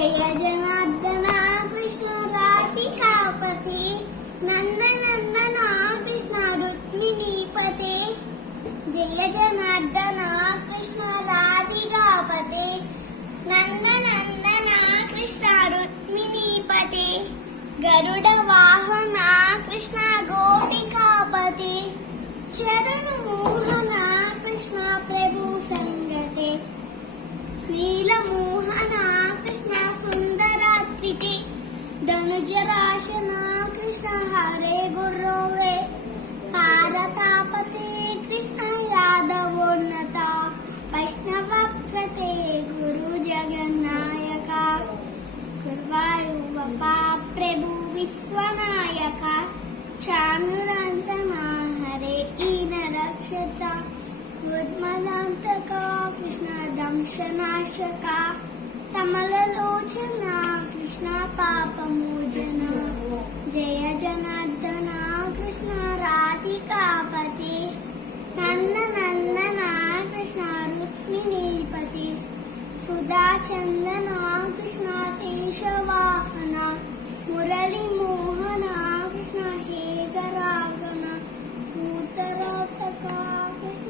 జయ జనార్దన కృష్ణ రాధికాపతి నందనందన కృష్ణ రుక్మిణీపతే జయ జనార్దన కృష్ణ రాధికాపతి నందనందన కృష్ణ రుక్మిణీపతే గరుడ వాహన కృష్ణ గోపికాపతి చరణ మోహన కృష్ణ ప్రభు సంగతే నీలమోహన కృష్ణ సుందరాకృతి ధనుజరాశన కృష్ణ హరే గుర్రోవే పారతాపతే కృష్ణ యాదవోన్నత వైష్ణవ ప్రతే గురు జగన్నాయక గురువాయూరప్ప ప్రభు విశ్వనాయక చానురాంతన హరే ఈన రక్షత ఉద్మదాంతక కృష్ణ దంశనాశక కమలలోచన కృష్ణ పాపమోచన జయ జనార్దన కృష్ణ రాధికాపతి నందనందన కృష్ణ రుక్మిణీపతి సుధాచందన కృష్ణ శేషవాహన మురళీధర